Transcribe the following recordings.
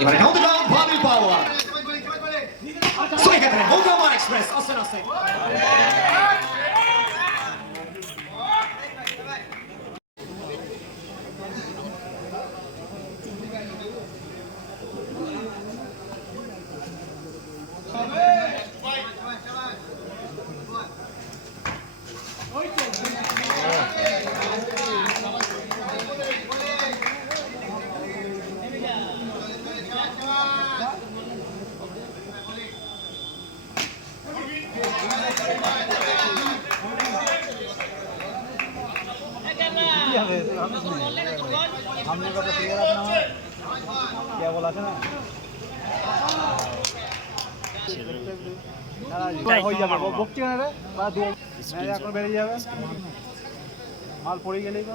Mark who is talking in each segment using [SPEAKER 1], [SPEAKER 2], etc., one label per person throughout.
[SPEAKER 1] এবারে down the ground ভাবিল power সেই ক্ষেত্রে এক্সপ্রেস আস্তে আস্তে
[SPEAKER 2] সামনে কত প্লেয়ার বল আছে না হয়ে যাবে বকছি না রে বা দু এখন বেরিয়ে যাবে। মাল পড়ে গেলেই তো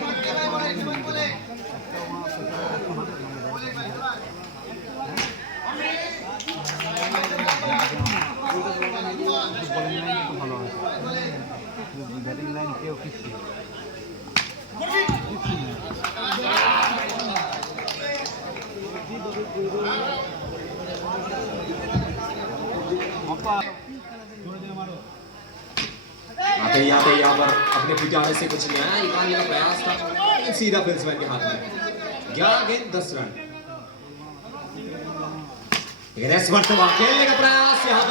[SPEAKER 1] आते ही, आते यहाँ पर अपने पिटारे से कुछ नया निकालने का प्रयास था सीधा बैट्समैन के हाथ में। ग्यारह गेंद, दस रन। खेलने का प्रयास, यहाँ पर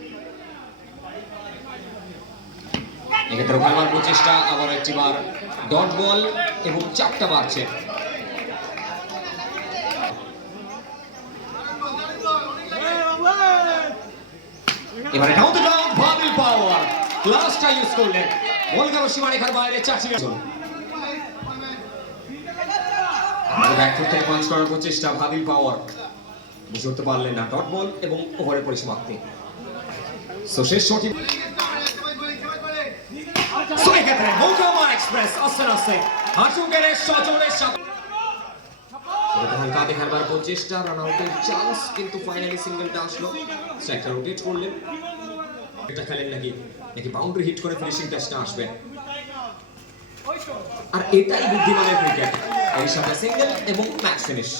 [SPEAKER 1] এক্ষেত্রে খেলবার প্রচেষ্টা, আবার একটি বার ডট বল এবং চারটা বাড়ছে এবারে ডাউন দ্য গ্রাউন্ড ভাদিল পাওয়ার ক্লাসটা ইউজ করলেন। বল গেল সীমারেখার বাইরে, চারটি আমাদের ব্যাকফুট থেকে পাঁচ করার প্রচেষ্টা ভাদিল পাওয়ার বুঝে উঠতে পারলেন না ডট বল এবং ওভারের পরিসমাপ্তি। সো শেষ শটই সো এক্ষেত্রে মৌকামার এক্সপ্রেস আস্তে আস্তে হাঁটু গেড়ে সজোরে সাথে এরকম হালকা দেখাবার প্রচেষ্টা রান আউটের চান্স কিন্তু ফাইনালি সিঙ্গেলটা আসলো। স্ট্রাইকটা রোটেট করলেন। এটা খেলেন নাকি নাকি বাউন্ডারি হিট করে ফিনিশিং টাচটা আসবে। আর এটাই বুদ্ধিমানের ক্রিকেট এই সাথে সিঙ্গেল এবং ম্যাচ ফিনিশ